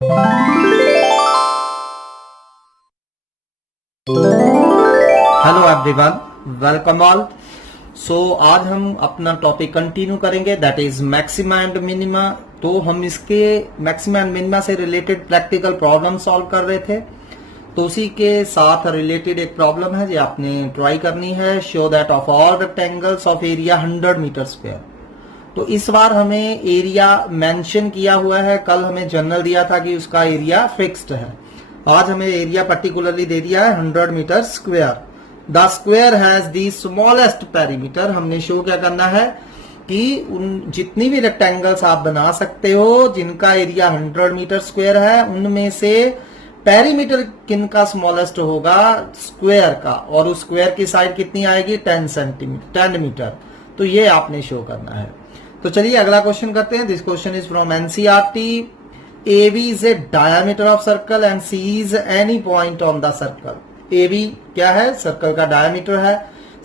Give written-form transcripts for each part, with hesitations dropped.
Hello everyone, welcome all. So आज हम अपना टॉपिक कंटिन्यू करेंगे, that is maxima and minima. तो हम इसके मैक्सिमा एंड मिनिमा से रिलेटेड प्रैक्टिकल प्रॉब्लम सॉल्व कर रहे थे। तो उसी के साथ रिलेटेड एक प्रॉब्लम है जो आपने ट्राई करनी है। Show that of all rectangles of area 100 metre square. तो इस बार हमें एरिया मेंशन किया हुआ है, कल हमें जनरल दिया था कि उसका एरिया फिक्स्ड है। आज हमें एरिया पर्टिकुलरली दे दिया है 100 metre square. The square has the smallest perimeter. हमने शो क्या करना है कि उन जितनी भी रेक्टेंगल्स आप बना सकते हो जिनका एरिया 100 मीटर स्क्वायर है, उनमें से पेरीमीटर किनका स्मॉलेस्ट होगा, स्क्वायर का, और उस स्क्वायर की साइड कितनी आएगी, 10 मीटर। तो ये आपने शो करना है। तो चलिए अगला क्वेश्चन करते हैं। This question is from NCERT. AB is a diameter of circle and C is any point on the circle. AB क्या है, सर्कल का डायमीटर है।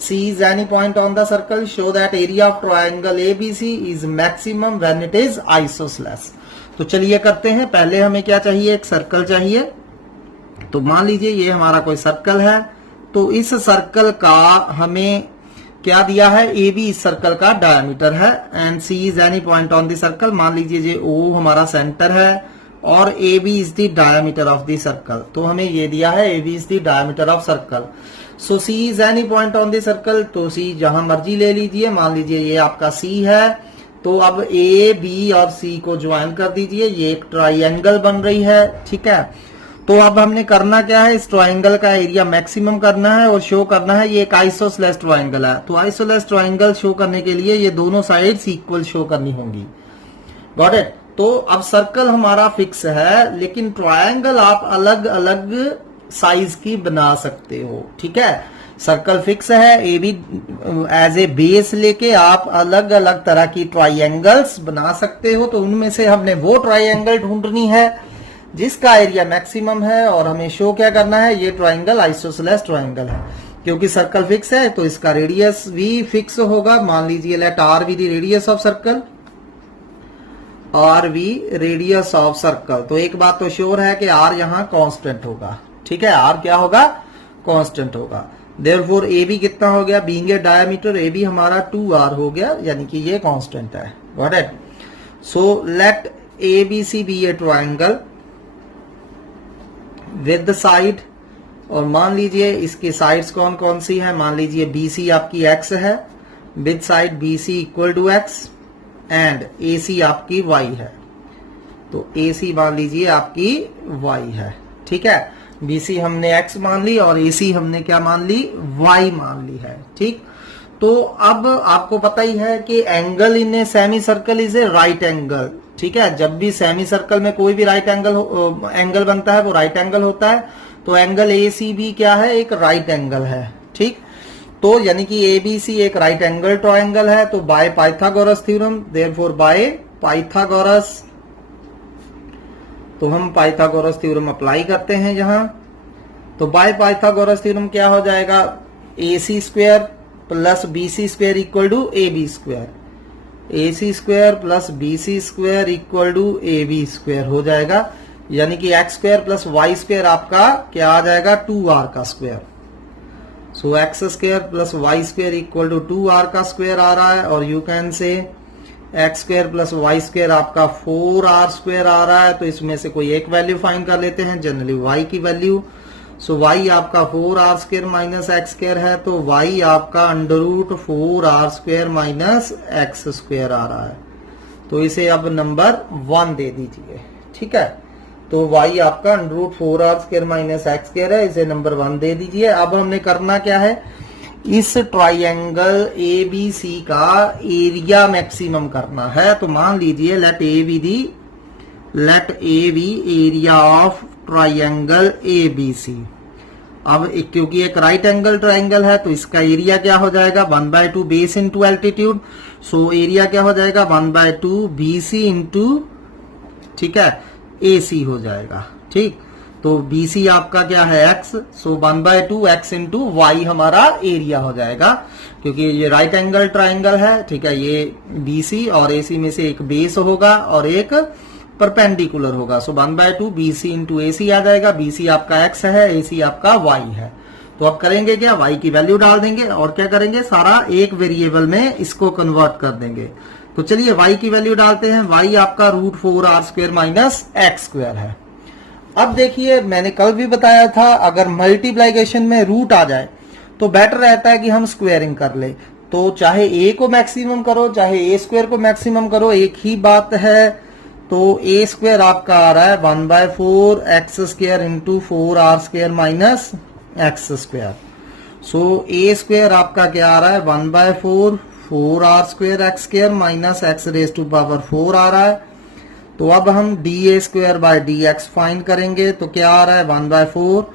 C is any point on the circle. Show that area of triangle ABC is maximum when it is isosceles. तो चलिए करते हैं। पहले हमें क्या चाहिए, एक सर्कल चाहिए। तो मान लीजिए ये हमारा कोई सर्कल है। तो इस सर्कल का हमें क्या दिया है, ए बी इस सर्कल का डायमीटर है and C is any point on the circle. मान लीजिए ये ओ हमारा सेंटर है और A B is the diameter of the circle. तो हमें ये दिया है A B is the diameter of circle. So C is any point on the circle. तो सी जहां मर्जी ले लीजिए। मान लीजिए ये आपका सी है। तो अब ए बी और सी को ज्वाइन कर दीजिए, ये एक ट्राइंगल बन रही है। ठीक है, तो अब हमने करना क्या है, इस ट्राइंगल का एरिया मैक्सिमम करना है और शो करना है ये एक आइसोसेलेस ट्राइंगल है। तो आइसोसेलेस ट्राइंगल शो करने के लिए ये दोनों साइड्स इक्वल शो करनी होंगी। Got it. तो अब सर्कल हमारा फिक्स है, लेकिन ट्राइंगल आप अलग अलग साइज की बना सकते हो। ठीक है, सर्कल फिक्स है, A B as a base लेके आप अलग अलग तरह की ट्राइंगल्स बना सकते हो। तो उनमें से हमने वो ट्राइंगल ढूंढनी है जिसका एरिया मैक्सिमम है और हमें शो क्या करना है, ये ट्राइंगल आइसोसेलेस ट्राइंगल है। क्योंकि सर्कल फिक्स है तो इसका रेडियस भी फिक्स होगा। मान लीजिए let R be the radius of circle, R be radius of circle. तो एक बात तो श्योर है कि आर यहां कांस्टेंट होगा। ठीक है, आर क्या होगा, कांस्टेंट होगा। देयरफॉर ए बी कितना हो गया, being a diameter A B हमारा 2r हो गया, यानी कि ये कांस्टेंट है। Got it. So let A B C be a triangle with the side. और मान लीजिए इसकी साइड्स कौन कौन सी है, मान लीजिए BC आपकी x है, with side BC equal to x and AC आपकी y है। तो AC मान लीजिए आपकी y है। ठीक है, BC हमने x मान ली और AC हमने क्या मान ली, y मान ली है। ठीक, तो अब आपको पता ही है कि angle in a semi circle is a right angle. ठीक है, जब भी सेमी सर्कल में कोई भी राइट एंगल बनता है वो राइट एंगल होता है। तो एंगल ACB क्या है, एक राइट एंगल है। ठीक, तो यानी कि ABC एक राइट एंगल ट्रायंगल है। तो by Pythagoras theorem, therefore by Pythagoras, तो हम पाइथागोरस थ्योरम अप्लाई करते हैं यहां। तो बाय पाइथागोरस थ्योरम क्या हो जाएगा, AC square plus BC square equal to AB square, AC square plus BC square equal to AB square हो जाएगा। यानी कि x square plus y square आपका क्या आ जाएगा, 2r का square. So x square plus y square equal to 2r का स्क्वायर आ रहा है। और you can say x square plus y square आपका 4r स्क्वायर आ रहा है। तो इसमें से कोई एक वैल्यू फाइंड कर लेते हैं, जनरली y की वैल्यू। सो y आपका 4r square minus x square है। तो y आपका under root 4r square minus x square आ रहा है। तो इसे अब नंबर 1 दे दीजिए। ठीक है, तो y आपका under root 4r square minus x square है, इसे नंबर 1 दे दीजिए। अब हमने करना क्या है, इस ट्राइंगल ABC का एरिया मैक्सिमम करना है। तो मान लीजिए let A be area of triangle ABC। अब क्योंकि एक राइट एंगल ट्राइंगल है तो इसका एरिया क्या हो जाएगा, 1/2 base into altitude. So area क्या हो जाएगा, 1/2 BC इंटू, ठीक है, AC हो जाएगा। ठीक, तो BC आपका क्या है, x। सो 1/2 x इंटू y हमारा एरिया हो जाएगा, क्योंकि ये राइट एंगल ट्राइंगल है। ठीक है, ये BC और AC में से एक बेस होगा और एक परपेंडिकुलर होगा। सो 1/2 BC इंटू AC आ जाएगा। BC आपका x है, AC आपका y है। तो अब करेंगे क्या, y की वैल्यू डाल देंगे और क्या करेंगे, सारा एक वेरिएबल में इसको कन्वर्ट कर देंगे। तो चलिए y की वैल्यू डालते हैं। y आपका √4r² माइनस x² है। अब देखिए, मैंने कल भी बताया था, अगर मल्टीप्लाइकेशन में रूट आ जाए तो बेटर रहता है कि हम स्क्वेयरिंग कर ले। तो चाहे a को मैक्सिमम करो, चाहे a² को मैक्सिमम करो, एक ही बात है। तो a² आपका आ रहा है 1/4 x² into 4r² minus x²। सो a² आपका क्या आ रहा है, 1/4 4r² x² माइनस x⁴ आ रहा है। तो अब हम dA² बाय dx फाइंड करेंगे। तो क्या आ रहा है, 1/4।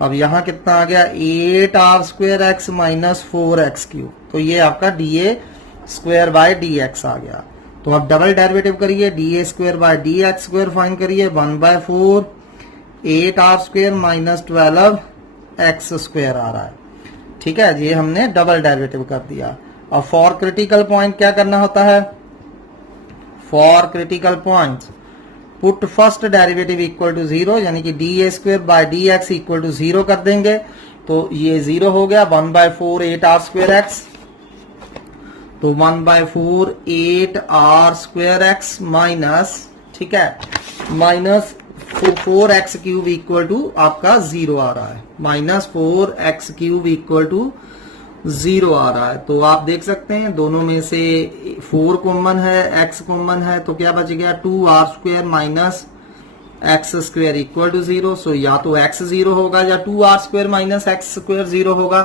अब यहां कितना आ गया, 8r² x माइनस 4x³। तो ये आपका dA² बाय dx आ गया। तो अब डबल डेरिवेटिव करिए, dA² बाय dx² फाइंड करिए। 1/4 8r² माइनस 12x² आ रहा है। ठीक है, ये हमने डबल डेरिवेटिव कर दिया। अब फॉर क्रिटिकल पॉइंट क्या करना होता है, for critical point put first derivative equal to 0, यानी कि dA² bye dx equal to 0 कर देंगे। तो ये 0 हो गया। 1/4 8r² x, तो 1/4 8r² x माइनस, ठीक है, माइनस 4x³ इक्वल टू आपका 0 आ रहा है। माइनस 4x³ इक्वल टू 0 आ रहा है। तो आप देख सकते हैं दोनों में से 4 कॉमन है, x कॉमन है, तो क्या बच गया, 2r² minus x² equal to 0। सो या तो x 0 होगा या 2r² माइनस x² 0 होगा,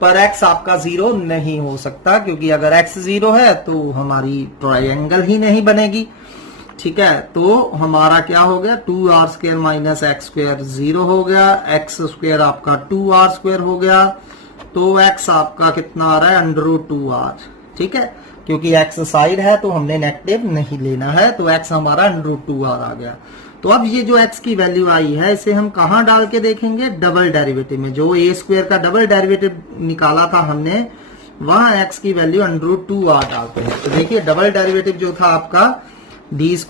पर x आपका 0 नहीं हो सकता, क्योंकि अगर x 0 है तो हमारी ट्रायंगल ही नहीं बनेगी। ठीक है, तो हमारा क्या हो गया, 2r² माइनस x² 0 हो गया, x² आपका 2r² हो गया। तो x आपका कितना आ रहा है, √2r। ठीक है, क्योंकि x साइड है तो हमने नेगेटिव नहीं लेना है, तो x हमारा √2r आ गया। तो अब ये जो x की वैल्यू आई है, इसे हम कहां डाल के देखेंगे, डबल डेरिवेटिव में। जो a² का डबल डेरिवेटिव निकाला था हमने, वहां x की वैल्यू √2r डालते हैं। तो देखिए, डबल डेरिवेटिव जो था आपका d²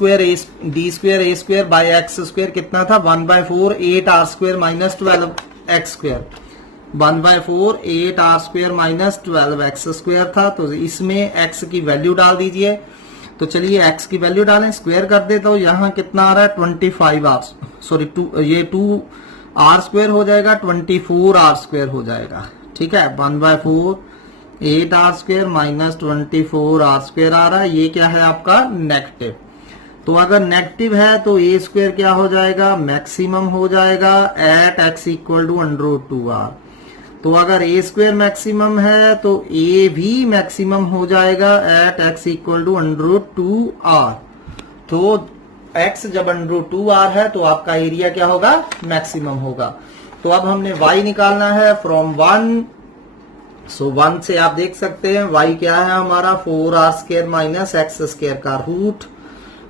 a² बाय x² कितना था, 1/4 8r² minus 12x²। 1/4 8r² minus 12x² था। तो इसमें x की वैल्यू डाल दीजिए। तो चलिए x की वैल्यू डालें, स्क्वायर कर दे। तो यहाँ कितना आ रहा है, 25r, सॉरी ये 2r² हो जाएगा, 24r² हो जाएगा। ठीक है, 1/4 8r² माइनस 24r² आ रहा है। ये क्या है आपका, नेगेटिव। तो अगर नेगेटिव है तो a² क्या हो जाएगा, मैक्सिमम हो जाएगा at x equal to √2r। तो अगर a² मैक्सिमम है तो a भी मैक्सिमम हो जाएगा at x equal to √2r। तो x जब √2r है तो आपका एरिया क्या होगा, मैक्सिमम होगा। तो अब हमने y निकालना है फ्रॉम 1। सो 1 से आप देख सकते हैं y क्या है हमारा, 4r² माइनस x² का रूट।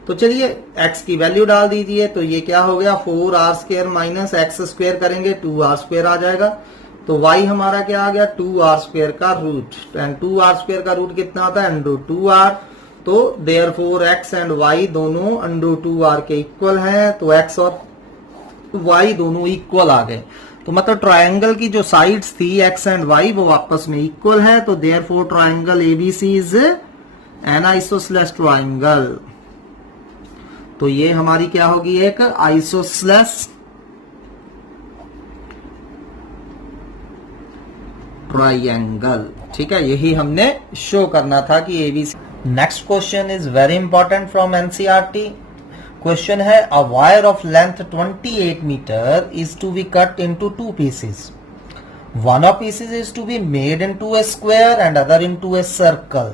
तो चलिए x की वैल्यू डाल दीजिए। तो ये क्या हो गया, 4r² माइनस x² करेंगे, 2r² आ जाएगा। तो y हमारा क्या आ गया, 2r² का रूट। एंड 2r² का रूट कितना होता है, √2r। तो देयरफॉर x एंड y दोनों √2r के इक्वल हैं। तो x और y दोनों इक्वल आ गए। तो मतलब ट्रायंगल की जो साइड्स थी x एंड y वो आपस में इक्वल है। तो therefore triangle ABC is an isosceles triangle. तो ये हमारी क्या होगी, एक आइसोसेलेस ट्रायंगल। ठीक है, यही हमने शो करना था कि ABC। Next question is very important from NCERT. Question है, a wire of length 28 metre is to be cut into 2 pieces. One of pieces is to be made into a square and other into a circle.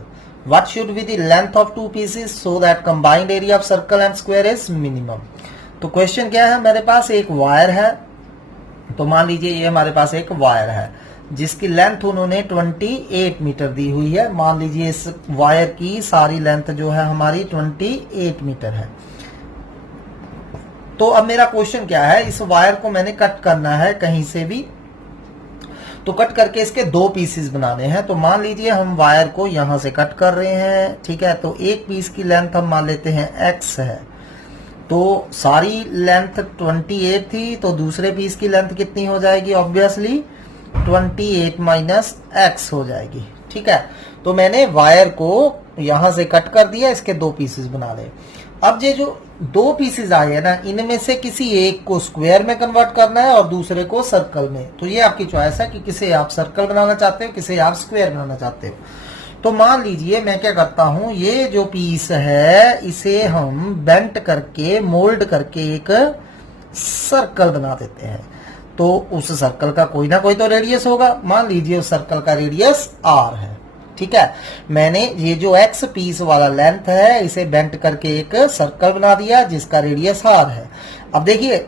What should be the length of 2 pieces so that combined area of circle and square is minimum? तो question क्या है, मेरे पास एक wire है। तो मान लीजिए ये हमारे पास एक वायर है जिसकी लेंथ उन्होंने 28 मीटर दी हुई है। मान लीजिए इस वायर की सारी लेंथ जो है हमारी 28 मीटर है। तो अब मेरा क्वेश्चन क्या है, इस वायर को मैंने कट करना है कहीं से भी। तो कट करके इसके 2 पीसेस बनाने हैं। तो मान लीजिए हम वायर को यहां से कट कर रहे हैं। ठीक है, तो एक पीस की लेंथ हम मान लेते हैं x है। तो सारी लेंथ 28 थी, तो दूसरे पीस की लेंथ कितनी हो जाएगी? ऑब्वियसली 28 माइनस एक्स हो जाएगी। ठीक है, तो मैंने वायर को यहां से कट कर दिया, इसके दो पीसेस बना ले। अब ये जो दो पीसेस आए हैं ना, इनमें से किसी एक को स्क्वायर में कन्वर्ट करना है और दूसरे को सर्कल में। तो ये आपकी चॉइस है कि किसे आप सर्कल बनाना चाहते हो, किसे आप स्क्वायर बनाना चाहते हो। तो मान लीजिए मैं क्या करता हूं, ये जो पीस है इसे हम बेंट करके, मोल्ड करके एक सर्कल बना देते हैं। तो उस सर्कल का कोई ना कोई तो रेडियस होगा। मान लीजिए उस सर्कल का रेडियस r है। ठीक है, मैंने ये जो x पीस वाला लेंथ है इसे बेंट करके एक सर्कल बना दिया जिसका रेडियस r है। अब देखिए,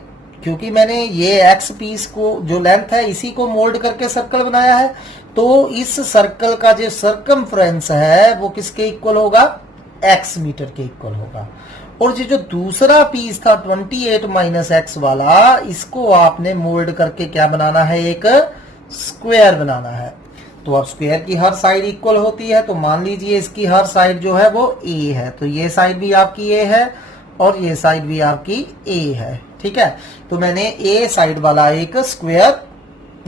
क्योंकि मैंने ये x पीस को जो लेंथ है इसी को मोल्ड करके सर्कल बनाया है, तो इस सर्कल का जो सरकमफ्रेंस है वो किसके इक्वल होगा? x मीटर के इक्वल होगा। और ये जो दूसरा पीस था 28 माइनस एक्स वाला, इसको आपने मोल्ड करके क्या बनाना है? एक स्क्वायर बनाना है। तो अब स्क्वायर की हर साइड इक्वल होती है, तो मान लीजिए इसकी हर साइड जो है वो a है, तो ये साइड भी आपकी a है और ये साइड भी आपकी a है। ठीक है, तो मैंने a साइड वाला एक स्क्वायर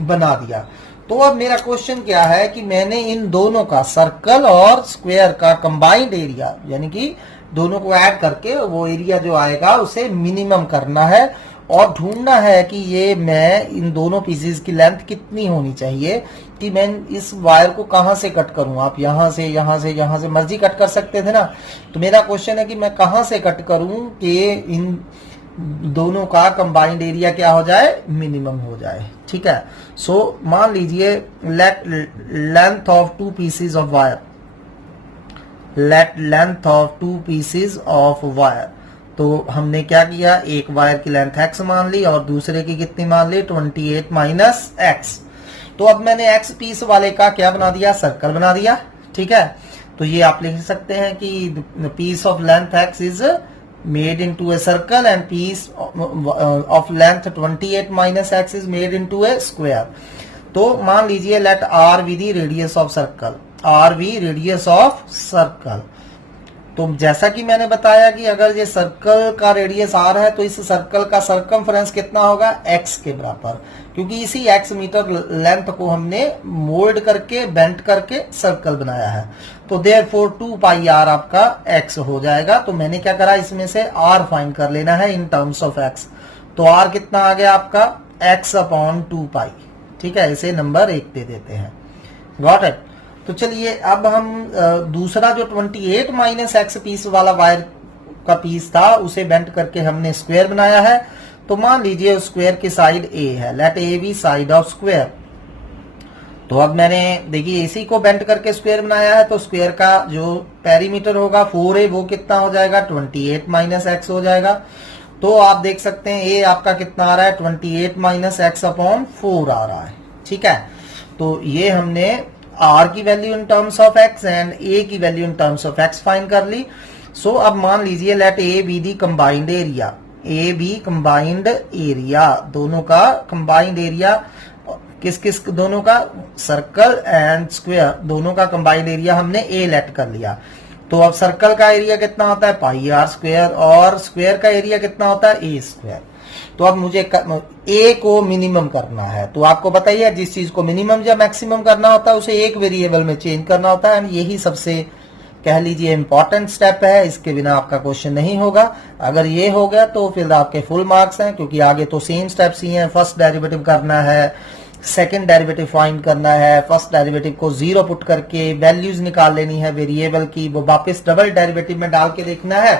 बना दिया। तो अब मेरा क्वेश्चन क्या है कि मैंने इन दोनों का, सर्कल और स्क्वायर का कंबाइंड एरिया, यानी कि दोनों को ऐड करके वो एरिया जो आएगा उसे मिनिमम करना है और ढूंढना है कि ये मैं इन दोनों पीसेस की लेंथ कितनी होनी चाहिए, कि मैं इस वायर को कहां से कट करूं। आप यहां से, यहां से, यहां से मर्जी कट कर सकते थे ना। तो मेरा क्वेश्चन है कि मैं कहां से कट करूं कि इन दोनों का कंबाइंड एरिया क्या हो जाए? मिनिमम हो जाए। ठीक है, सो मान लीजिए late length of two pieces of wire, late length of two pieces of wire. तो हमने क्या किया, एक वायर की लेंथ x मान ली और दूसरे की कितनी मान ली? 28 माइनस एक्स। तो अब मैंने x पीस वाले का क्या बना दिया? सर्कल बना दिया। ठीक है, तो ये आप लिख सकते हैं कि piece of length x is made into a circle and piece of length 28 minus x is made into a square. तो मान लीजिए let r be the radius of circle, r be radius of circle। तो जैसा कि मैंने बताया कि अगर ये सर्कल का रेडियस r है तो इस सर्कल का सरकमफ्रेंस कितना होगा? x के बराबर, क्योंकि इसी x मीटर लेंथ को हमने मोल्ड करके, बेंट करके सर्कल बनाया है। तो देयरफॉर 2 पाई r आपका x हो जाएगा। तो मैंने क्या करा, इसमें से r फाइंड कर लेना है इन टर्म्स ऑफ x। तो r कितना आ गया आपका? x अपॉन 2 पाई। ठीक है, इसे नंबर 1 दे देते हैं। Got it? तो चलिए अब हम दूसरा जो 28 माइनस एक्स पीस वाला वायर का पीस था उसे बेंट करके हमने स्क्वायर बनाया है। तो मान लीजिए स्क्वायर की साइड a है, let a be side of square. तो अब मैंने देखिए इसी को बेंट करके स्क्वायर बनाया है, तो स्क्वायर का जो पेरीमीटर होगा 4a, वो कितना हो जाएगा? 28 माइनस एक्स हो जाएगा। तो आप देख सकते हैं a आपका कितना आ रहा है? 28 माइनस एक्स अपॉन 4 आ रहा है। ठीक है, तो ये हमने r की value in terms of x and a की value in terms of x find कर ली। सो अब मान लीजिए let a be the combined area, a be combined area, दोनों का कंबाइंड एरिया, किस किस दोनों का? सर्कल एंड स्क्वायर, दोनों का कंबाइंड एरिया हमने a लेट कर लिया। तो अब सर्कल का एरिया कितना होता है? पाई r स्क्वायर, और स्क्वायर का एरिया कितना होता है? a square. तो अब मुझे a को मिनिमम करना है। तो आपको बताइए, जिस चीज को मिनिमम या मैक्सिमम करना होता है उसे एक वेरिएबल में चेंज करना होता है। यही सबसे कह लीजिए इंपॉर्टेंट स्टेप है, इसके बिना आपका क्वेश्चन नहीं होगा। अगर ये हो गया तो फिर आपके फुल मार्क्स हैं, क्योंकि आगे तो सेम स्टेप्स ही हैं। फर्स्ट डेरिवेटिव करना है, सेकंड डेरिवेटिव फाइंड करना है, फर्स्ट डेरिवेटिव को 0 पुट करके वैल्यूज निकाल लेनी है वेरिएबल की, वो वापस डबल डेरिवेटिव में डाल के देखना है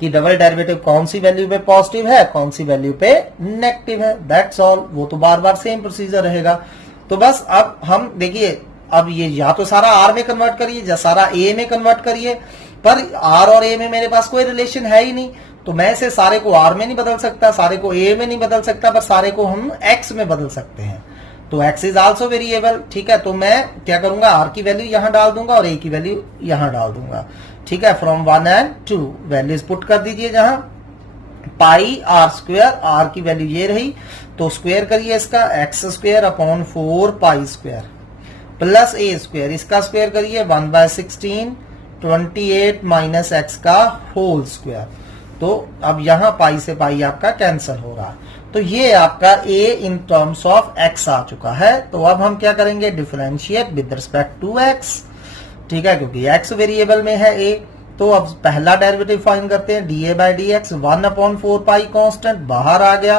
कि डबल डेरिवेटिव कौन सी वैल्यू पे पॉजिटिव है, कौन सी वैल्यू पे नेगेटिव है। That's all. वो तो बार बार सेम प्रोसीजर रहेगा। तो बस अब हम देखिए, अब ये या तो सारा आर में कन्वर्ट करिए या सारा ए में कन्वर्ट करिए, पर आर और ए में मेरे पास कोई रिलेशन है ही नहीं। तो मैं इसे सारे को आर में नहीं बदल सकता, सारे को ए में नहीं बदल सकता, पर सारे को हम एक्स में बदल सकते हैं। तो x इज आल्सो वेरिएबल। ठीक है, तो मैं क्या करूंगा, r की वैल्यू यहां डाल दूंगा और a की वैल्यू यहां डाल दूंगा। ठीक है, फ्रॉम 1 एंड 2 वैल्यूज पुट कर दीजिए, जहां पाई r स्क्वायर, r की वैल्यू ये रही, तो स्क्वायर करिए इसका, x square upon 4 pi square plus a square, इसका स्क्वायर करिए 1/16 28 माइनस एक्स का होल स्क्वायर। तो अब यहाँ पाई से पाई आपका कैंसिल हो रहा है। तो ये आपका a in terms of x आ चुका है। तो अब हम क्या करेंगे, differentiate with respect to x, ठीक है, क्योंकि x वेरिएबल में है a। तो अब पहला डेरिवेटिव फाइंड करते हैं, D A by D X, 1/4 pi constant बाहर आ गया,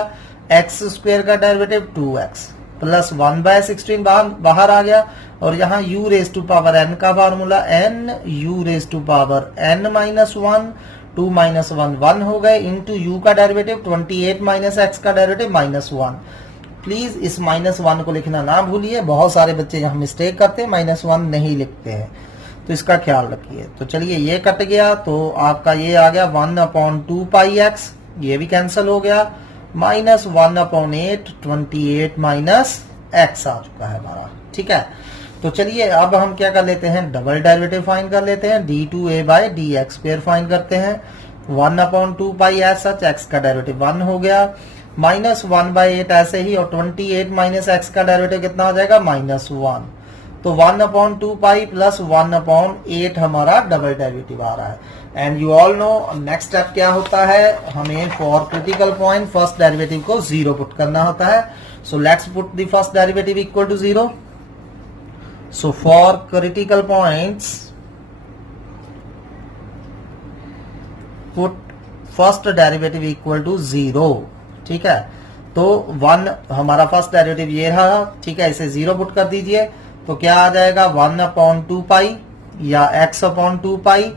एक्स स्क्वायर का डेरिवेटिव 2x प्लस 1/16 बाहर आ गया, और यहाँ u raise to power n का formula n u raise to power n minus 1, 2 minus 1 1 हो गए, इंटू u का डेरिवेटिव 28 माइनस x का डेरिवेटिव -1। प्लीज इस -1 को लिखना ना भूलिए, बहुत सारे बच्चे यहाँ मिस्टेक करते हैं, -1 नहीं लिखते हैं, तो इसका ख्याल रखिए। तो चलिए ये कट गया, तो आपका ये आ गया 1/2 पाई x, ये भी कैंसिल हो गया, -1/8 28 माइनस x आ चुका है हमारा, ठीक है। तो चलिए अब हम क्या कर लेते हैं, डबल डेरिवेटिव फाइंड कर लेते हैं, d2a by D x square find करते हैं, 1/2 पाई एस सच, x का डेरिवेटिव 1 हो गया, -1/8 ऐसे ही, और 28 माइनस x का डेरिवेटिव कितना हो जाएगा, -1। तो 1/2 पाई प्लस 1/8 हमारा डबल डेरिवेटिव आ रहा है। And you all know next step क्या होता है, हमें for critical point first derivative को 0 पुट करना होता है। So let's put the first derivative equal to 0। So for critical points, put first derivative equal to 0, ठीक है। तो 1 हमारा फर्स्ट डेरिवेटिव ये रहा, ठीक है, इसे 0 पुट कर दीजिए, तो क्या आ जाएगा 1/2 पाई या x/2 pi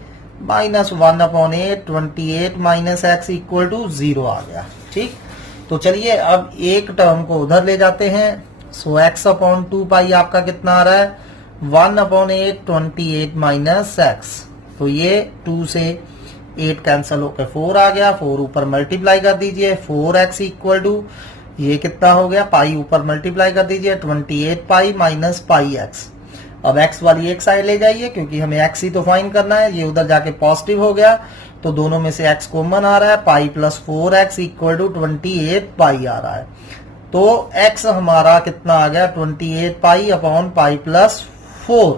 minus 1/8 28 minus x equal to 0 आ गया, ठीक। तो चलिए अब एक टर्म को उधर ले जाते हैं। सो x/2 पाई आपका कितना आ रहा है, 1/8 28 माइनस x, तो ये 2 से 8 कैंसिल होकर 4 आ गया, 4 ऊपर मल्टीप्लाई कर दीजिए, 4x इक्वल टू ये कितना हो गया, पाई ऊपर मल्टीप्लाई कर दीजिए, 28 पाई माइनस पाई x। अब x वाली एक साइड ले जाइए, क्योंकि हमें x ही तो फाइंड करना है, ये उधर जाके पॉजिटिव हो गया, तो दोनों में से x कॉमन आ रहा है, pi plus 4x equal to 28 pi आ रहा है। तो x हमारा कितना आ गया, 28 पाई अपॉन पाई प्लस 4।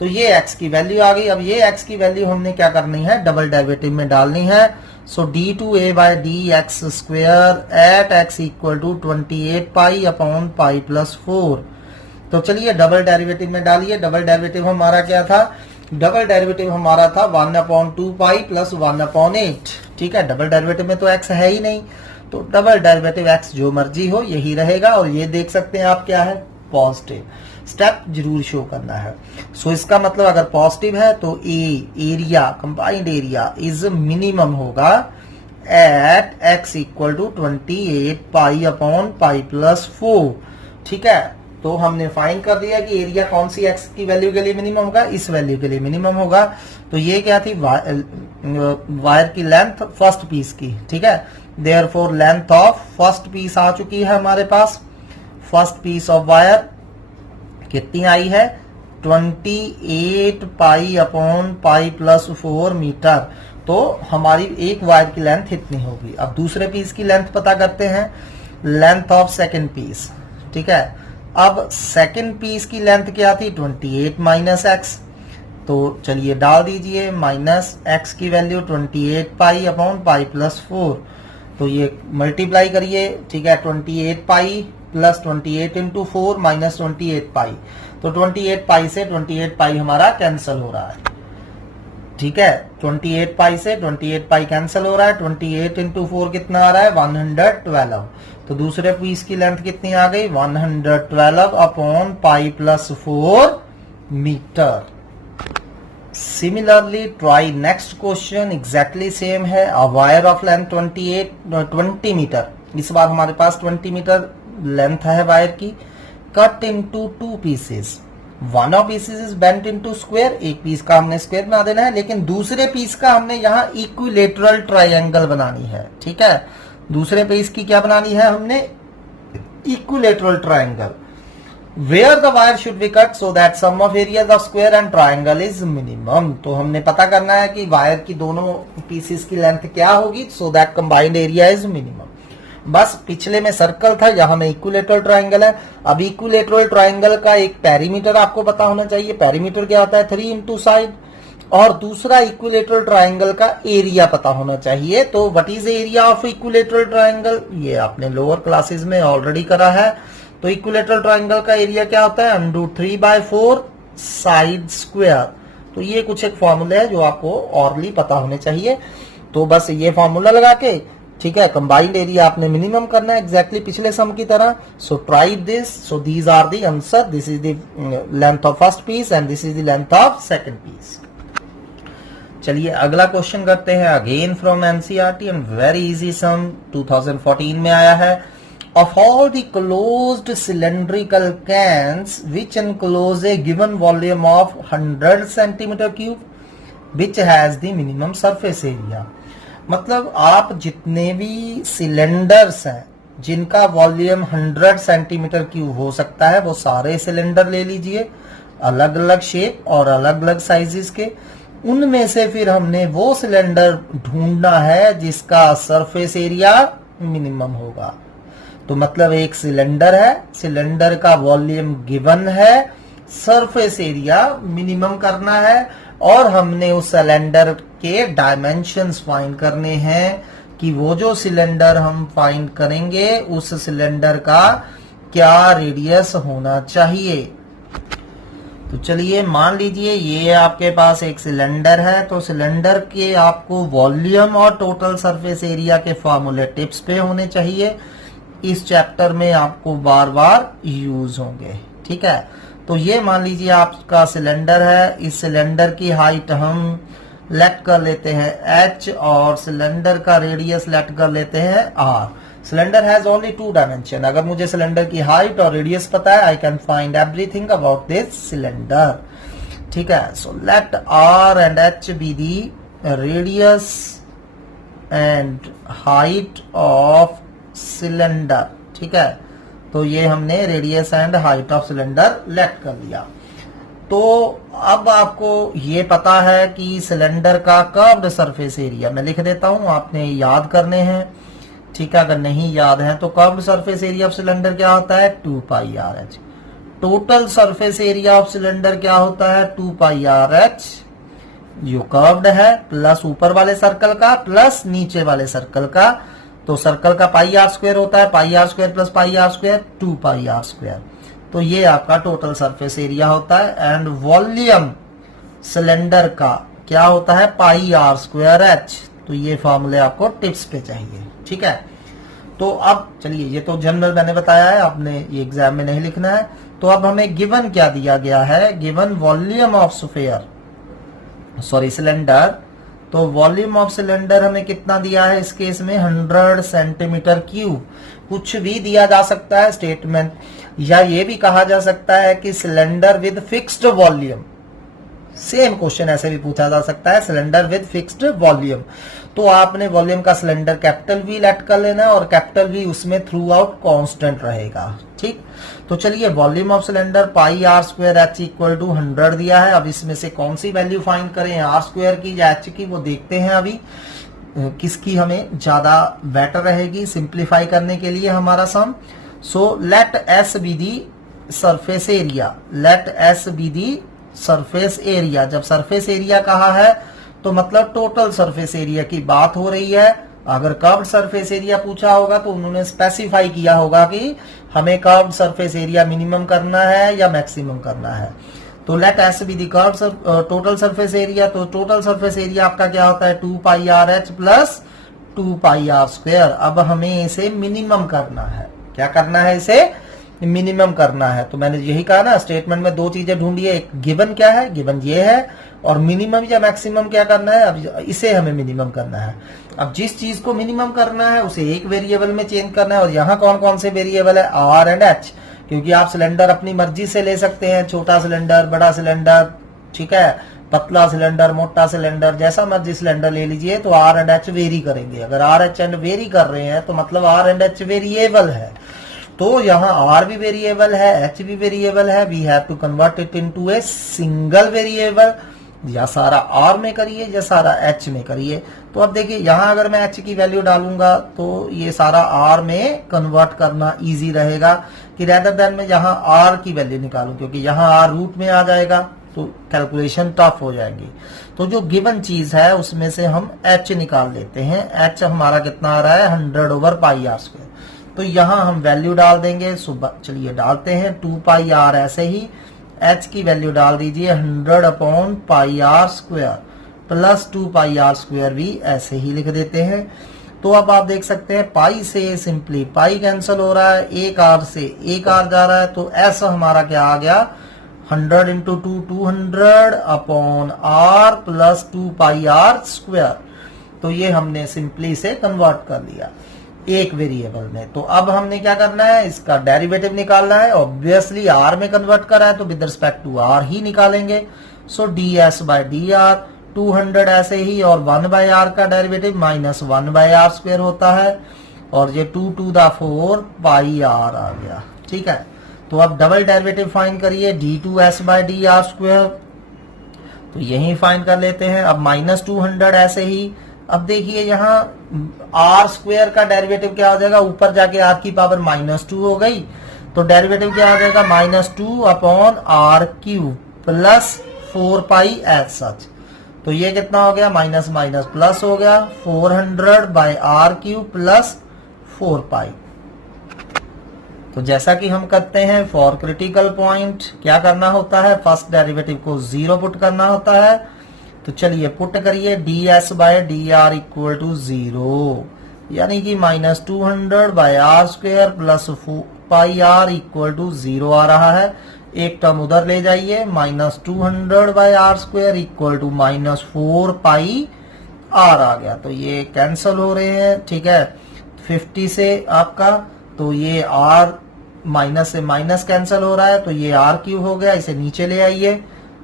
तो ये x की वैल्यू आ गई। अब ये x की वैल्यू हमने क्या करनी है, डबल डेरिवेटिव में डालनी है। So d2a by D X square at x equal to 28 pi upon pi plus 4। तो चलिए डबल डेरिवेटिव में डालिए। डबल डेरिवेटिव हमारा क्या था, डबल डेरिवेटिव हमारा था 1/2 पाई प्लस 1/8, ठीक है। डबल डेरिवेटिव में तो x है ही नहीं, तो डबल डेरिवेटिव x जो मर्जी हो यही रहेगा, और ये देख सकते हैं आप क्या है, पॉजिटिव। स्टेप जरूर शो करना है। सो इसका मतलब अगर पॉजिटिव है तो area combined area is minimum होगा at x equal to 28 pi upon pi plus 4, ठीक है। तो हमने फाइंड कर दिया कि एरिया कौन सी x की वैल्यू के लिए मिनिमम होगा, इस वैल्यू के लिए मिनिमम होगा। तो ये क्या थी, वायर की लेंथ फर्स्ट पीस की, ठीक है। Therefore length of first piece आ चुकी है हमारे पास। फर्स्ट पीस ऑफ वायर कितनी आई है, 28 pi upon pi plus 4 metre. तो हमारी एक वायर की लेंथ इतनी होगी। अब दूसरे पीस की लेंथ पता करते हैं, लेंथ ऑफ सेकेंड पीस, ठीक है। अब सेकेंड पीस की लेंथ क्या थी, 28 माइनस एक्स। तो चलिए डाल दीजिए, माइनस एक्स की value 28 pi upon pi plus 4। तो ये मल्टीप्लाई करिए, ठीक है, 28 पाई प्लस 28 इंटू 4 माइनस 28 पाई। तो 28 पाई से 28 पाई हमारा कैंसिल हो रहा है, ठीक है। 28 पाई से 28 पाई कैंसिल हो रहा है। 28 इंटू 4 कितना आ रहा है, 112। तो दूसरे पीस की लेंथ कितनी आ गई, 112 upon pi plus 4 metre. Similarly try next question, exactly same है। A wire of length 20 metre, इस बार हमारे पास 20 मीटर लेंथ है वायर की। Cut into 2 pieces, one of pieces is bent into square, एक पीस का हमने स्क्वायर बना देना है, लेकिन दूसरे पीस का हमने यहाँ इक्विलेटरल ट्रायंगल बनानी है, ठीक है। दूसरे पीस की क्या बनानी है हमने, equilateral triangle. Where the wire should be cut so that sum of areas of square and triangle is minimum. तो हमने पता करना है कि वायर की दोनों पीसेस की लेंथ क्या होगी, so that combined area is minimum. बस पिछले में सर्कल था, यहाँ में इक्विलेटरल ट्रायंगल है। अब इक्विलेटरल ट्रायंगल का एक पेरीमीटर आपको पता होना चाहिए। पेरीमीटर क्या होता है, 3 इंटू साइड। और दूसरा इक्विलेटरल ट्रायंगल का एरिया पता होना चाहिए। तो what is area of equilateral triangle, ये आपने लोअर क्लासेस में ऑलरेडी करा है। तो इक्विलेटरल ट्रायंगल का एरिया क्या होता है, √3/4 साइड स्क्वायर। तो ये कुछ एक फॉर्मूला है जो आपको ऑरली पता होने चाहिए। तो बस ये फॉर्मूला लगा के, ठीक है, कंबाइंड एरिया आपने मिनिमम करना है एग्जैक्टली पिछले सम की तरह। So try this. So these are the answer. This is the length of first piece and this is the length of second piece. चलिए अगला क्वेश्चन करते हैं, again from NCERT and very easy sum, 2014 में आया है। Of all the closed cylindrical cans which enclose a given volume of 100 centimetre cube which has the minimum surface area. मतलब आप जितने भी सिलेंडर्स हैं जिनका वॉल्यूम 100 सेंटीमीटर क्यूब हो सकता है, वो सारे सिलेंडर ले लीजिए, अलग अलग शेप और अलग अलग साइजेस के। उनमें से फिर हमने वो सिलेंडर ढूंढना है जिसका सरफेस एरिया मिनिमम होगा। तो मतलब एक सिलेंडर है, सिलेंडर का वॉल्यूम गिवन है, सरफेस एरिया मिनिमम करना है, और हमने उस सिलेंडर के डायमेंशंस फाइंड करने हैं कि वो जो सिलेंडर हम फाइंड करेंगे उस सिलेंडर का क्या रेडियस होना चाहिए। तो चलिए मान लीजिए ये आपके पास एक सिलेंडर है, तो सिलेंडर के आपको वॉल्यूम और टोटल सरफेस एरिया के फॉर्मूले टिप्स पे होने चाहिए, इस चैप्टर में आपको बार बार यूज होंगे, ठीक है। तो ये मान लीजिए आपका सिलेंडर है, इस सिलेंडर की हाइट हम लेट कर लेते हैं h और सिलेंडर का रेडियस लेट कर लेते हैं r। Cylinder has only 2 dimension. अगर मुझे सिलेंडर की हाइट और रेडियस पता है, I can find everything about this cylinder, ठीक है। So let r and h be the radius and height of cylinder, ठीक है। तो ये हमने radius and height of cylinder let कर लिया। तो अब आपको ये पता है कि सिलेंडर का कर्व्ड सरफेस एरिया, मैं लिख देता हूं, आपने याद करने हैं, ठीक है। अगर नहीं याद है तो curved surface area of cylinder क्या होता है, 2πrh। Total surface area of cylinder क्या होता है, 2πrh जो कर्व्ड है, प्लस ऊपर वाले सर्कल का प्लस नीचे वाले सर्कल का। तो सर्कल का πr² होता है, πr² प्लस πr², 2πr²। तो ये आपका टोटल सरफेस एरिया होता है। एंड वॉल्यूम सिलेंडर का क्या होता है, πr²h। तो ये फॉर्मूले आपको टिप्स पे चाहिए, ठीक है। तो अब चलिए, ये तो जनरल मैंने बताया है, आपने ये एग्जाम में नहीं लिखना है। तो अब हमें गिवन क्या दिया गया है, गिवन वॉल्यूम ऑफ सिलेंडर। तो वॉल्यूम ऑफ सिलेंडर हमें कितना दिया है इस केस में, 100 सेंटीमीटर क्यूब। कुछ भी दिया जा सकता है स्टेटमेंट, या ये भी कहा जा सकता है कि cylinder with fixed volume. Same question ऐसे भी पूछा जा सकता है, सिलेंडर विद फिक्स्ड वॉल्यूम। तो आपने वॉल्यूम का सिलेंडर कैपिटल वी लेट कर लेना, और कैपिटल वी उसमें थ्रू आउट कॉन्स्टेंट रहेगा, ठीक। तो चलिए volume of cylinder πr²h equal to 100 दिया है। अब इसमें से कौन सी वैल्यू फाइंड करें, r² की या h की, वो देखते हैं अभी किसकी हमें ज्यादा बेटर रहेगी सिंप्लीफाई करने के लिए हमारा sum. So let s be the surface area, let s be the surface area. जब सरफेस एरिया कहा है तो मतलब टोटल सरफेस एरिया की बात हो रही है। अगर कर्व्ड सरफेस एरिया पूछा होगा तो उन्होंने स्पेसिफाई किया होगा कि हमें कर्व्ड सरफेस एरिया मिनिमम करना है या मैक्सिमम करना है। तो let S be the curved total surface area. तो टोटल सरफेस एरिया आपका क्या होता है, 2πrh प्लस 2πr²। अब हमें इसे मिनिमम करना है, क्या करना है, इसे मिनिमम करना है। तो मैंने यही कहा ना, स्टेटमेंट में 2 चीजें ढूंढी है, एक गिवन क्या है, गिवन ये है, और मिनिमम या मैक्सिमम क्या करना है, अब इसे हमें मिनिमम करना है। अब जिस चीज को मिनिमम करना है उसे एक वेरिएबल में चेंज करना है, और यहाँ कौन कौन से वेरिएबल है, r एंड h। क्योंकि आप सिलेंडर अपनी मर्जी से ले सकते हैं, छोटा सिलेंडर, बड़ा सिलेंडर, ठीक है, पतला सिलेंडर, मोटा सिलेंडर, जैसा मर्जी सिलेंडर ले लीजिए। तो r एंड h वेरी करेंगे। अगर r h एंड वेरी कर रहे हैं तो मतलब r एंड h वेरिएबल है। तो यहाँ r भी वेरिएबल है, h भी वेरिएबल है, we have to convert it into a single variable. या सारा r में करिए या सारा h में करिए। तो अब देखिए यहाँ अगर मैं h की वैल्यू डालूंगा तो ये सारा r में कन्वर्ट करना इजी रहेगा कि रेदर देन मैं यहाँ r की वैल्यू निकालूं, क्योंकि यहाँ r रूट में आ जाएगा, तो कैलकुलेशन टफ हो जाएगी। तो जो गिवन चीज है उसमें से हम h निकाल लेते हैं। h हमारा कितना आ रहा है 100/πr²। तो यहां हम वैल्यू डाल देंगे। चलिए डालते हैं 2πr, ऐसे ही h की वैल्यू डाल दीजिए 100/πr² प्लस 2πr² भी ऐसे ही लिख देते हैं। तो अब आप देख सकते हैं पाई से सिंपली पाई कैंसिल हो रहा है, एक आर से एक आर जा रहा है, तो ऐसा हमारा क्या आ गया 100 इंटू 2 200/r प्लस 2πr²। तो ये हमने सिंपली से कन्वर्ट कर लिया एक वेरिएबल में। तो अब हमने क्या करना है, इसका डेरिवेटिव निकालना है। ऑब्वियसली आर में कन्वर्ट करा है तो विद रिस्पेक्ट टू आर ही निकालेंगे। सो ds/dr 200 ऐसे ही, और 1/r का डेरिवेटिव -1/r² होता है, और ये 2 to the 4 πr आ गया। ठीक है, तो अब डबल डेरिवेटिव फाइंड करिए d2s/dr²। तो यही फाइंड कर लेते हैं। अब -200 ऐसे ही। अब देखिए यहाँ r² का डेरिवेटिव क्या हो जाएगा, ऊपर जाके r की पावर -2 हो गई, तो डेरिवेटिव क्या हो जाएगा -2/r³ प्लस 4π एज सच। तो ये कितना हो गया, माइनस माइनस प्लस हो गया, 400/r³ प्लस 4π। तो जैसा कि हम करते हैं फॉर क्रिटिकल पॉइंट क्या करना होता है, फर्स्ट डेरिवेटिव को 0 पुट करना होता है। तो चलिए पुट करिए ds/dr इक्वल टू 0, यानी कि -200/r² plus 4πr equal to 0 आ रहा है। एक टर्म उधर ले जाइए, -200/r² इक्वल टू -4πr आ गया। तो ये कैंसल हो रहे हैं। ठीक है, 50 से आपका, तो ये r माइनस से माइनस कैंसल हो रहा है, तो ये r³ हो गया। इसे नीचे ले आइए,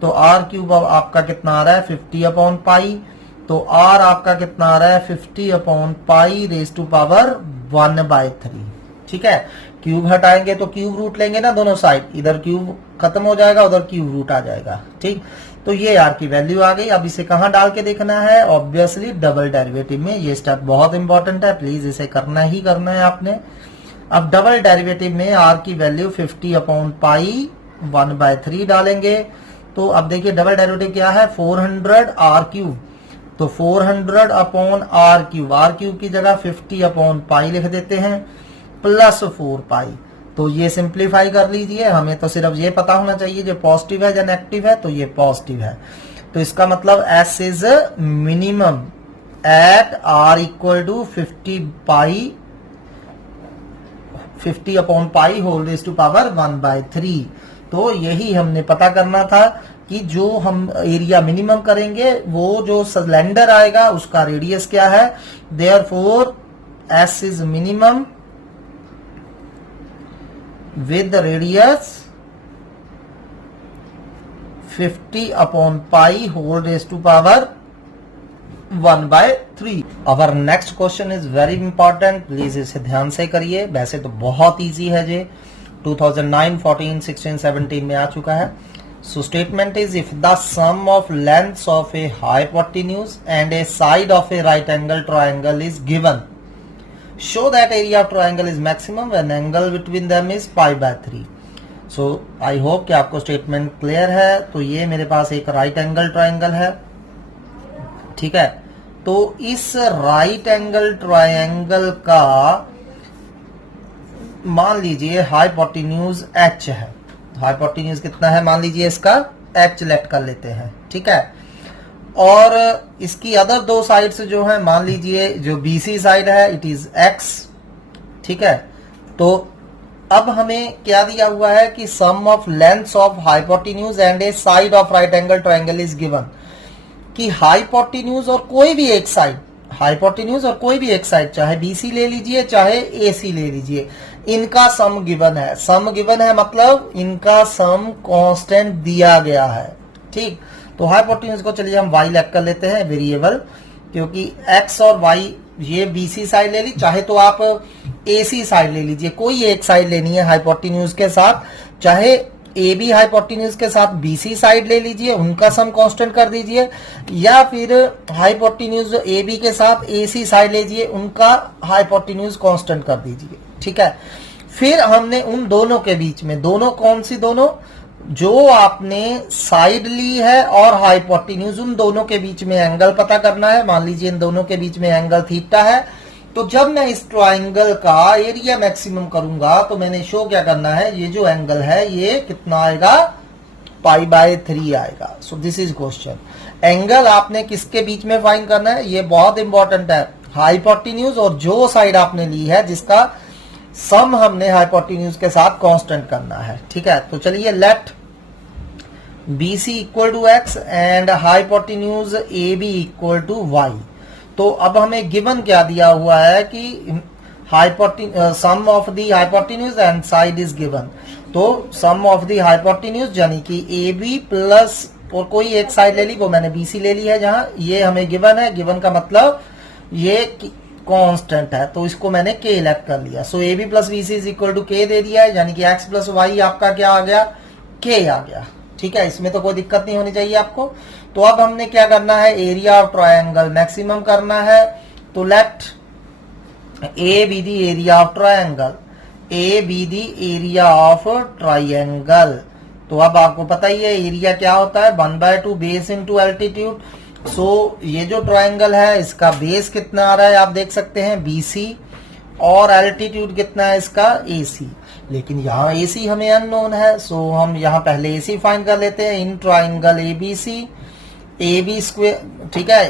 तो r³ आपका कितना आ रहा है 50/π। तो r आपका कितना आ रहा है 50/π⁻⁴। ठीक है, क्यूब हटाएंगे तो क्यूब रूट लेंगे ना दोनों साइड, इधर क्यूब खत्म हो जाएगा, उधर क्यूब रूट आ जाएगा। ठीक, तो ये r की वैल्यू आ गई। अब इसे कहां डाल के देखना है, ऑब्वियसली डबल डेरिवेटिव में। ये स्टेप बहुत इंपॉर्टेंट है, प्लीज इसे करना ही करना है आपने। अब डबल डेरिवेटिव में r की वैल्यू 50/π1/3 डालेंगे। तो अब देखिए डबल डेरिवेटिव क्या है 400r³। तो 400/r³, r³ की जगह 50/π लिख देते हैं प्लस 4π। तो ये सिंप्लीफाई कर लीजिए। हमें तो सिर्फ ये पता होना चाहिए जो पॉजिटिव है या नेगेटिव है, तो ये पॉजिटिव है। तो इसका मतलब s is minimum at r equal to 50/π⁻⁴ तो यही हमने पता करना था कि जो हम एरिया मिनिमम करेंगे वो जो सिलेंडर आएगा उसका रेडियस क्या है। Therefore s is minimum with the radius 50/π⁻⁴. Our next question is very important, please इसे ध्यान से करिए। वैसे तो बहुत इजी है, ये 2009, 14, 16, 17 में आ चुका है। So statement is if the sum of lengths of a hypotenuse and a side of a right angle triangle is given, show that area of triangle is maximum when angle between them is π/3. So I hope कि आपको statement clear है। तो ये मेरे पास एक right angle triangle है। ठीक है, तो इस राइट एंगल ट्रायंगल का मान लीजिए हाइपोटेन्यूज h है। हाइपोटेन्यूज कितना है मान लीजिए, इसका h लेट कर लेते हैं। ठीक है, और इसकी अदर दो साइड्स जो है मान लीजिए जो BC साइड है इट इज x। ठीक है, तो अब हमें क्या दिया हुआ है कि sum of lengths of hypotenuse and a side of right angle triangle is given, कि हाइपोटेन्यूज और कोई भी एक साइड, हाइपोटेन्यूज और कोई भी एक साइड, चाहे BC ले लीजिए चाहे AC ले लीजिए, इनका सम गिवन है। सम गिवन है मतलब इनका सम कांस्टेंट दिया गया है। ठीक, तो हाइपोटेन्यूज को चलिए हम y लेट कर लेते हैं वेरिएबल, क्योंकि x और y ये BC साइड ले ली, चाहे तो आप AC साइड ले लीजिए, कोई एक साइड लेनी है हाइपोटेन्यूज के साथ, चाहे AB हाइपोटेन्यूज के साथ BC साइड ले लीजिए, उनका सम कांस्टेंट कर दीजिए, या फिर हाइपोटेन्यूज AB के साथ AC साइड लीजिए, उनका हाइपोटेन्यूज कांस्टेंट कर दीजिए। ठीक है, फिर हमने उन दोनों के बीच में, दोनों कौन सी दोनों, जो आपने साइड ली है और हाइपोटेन्यूज, उन दोनों के बीच में एंगल पता करना है। मान लीजिए इन दोनों के बीच में एंगल थीटा है, तो जब मैं इस ट्राइंगल का एरिया मैक्सिमम करूंगा तो मैंने शो क्या करना है, ये जो एंगल है ये कितना आएगा, π/3 आएगा। So this is question. Angle आपने किसके बीच में फाइंड करना है, ये बहुत इंपॉर्टेंट है, हाइपोटेन्यूज और जो साइड आपने ली है जिसका सम हमने हाइपोटेन्यूज के साथ कांस्टेंट करना है। ठीक है, तो चलिए let BC equal to x and hypotenuse AB equal to y। तो अब हमें गिवन क्या दिया हुआ है कि sum of the hypotenuse and side is given. तो सम ऑफ द हाइपोटेन्यूज यानी कि AB प्लस और कोई एक साइड ले ली, वो मैंने BC ले ली है, जहां ये हमें गिवन है। गिवन का मतलब ये कांस्टेंट है, तो इसको मैंने k इलेक्ट कर लिया। So AB plus BC is equal to k दे दिया है, यानी कि x प्लस y आपका क्या आ गया, k आ गया। ठीक है, इसमें तो कोई दिक्कत नहीं होनी चाहिए आपको। तो अब हमने क्या करना है, एरिया ऑफ ट्रायंगल मैक्सिमम करना है। तो let A be the area of triangle, A be the area of triangle. तो अब आपको पता ही है एरिया क्या होता है, 1/2 बेस इंटू एल्टीट्यूड। सो ये जो ट्रायंगल है इसका बेस कितना आ रहा है आप देख सकते हैं BC, और एल्टीट्यूड कितना है इसका AC। लेकिन यहाँ AC हमें अननोन है, सो हम यहाँ पहले AC फाइंड कर लेते हैं। In triangle ABC AB square, ठीक है,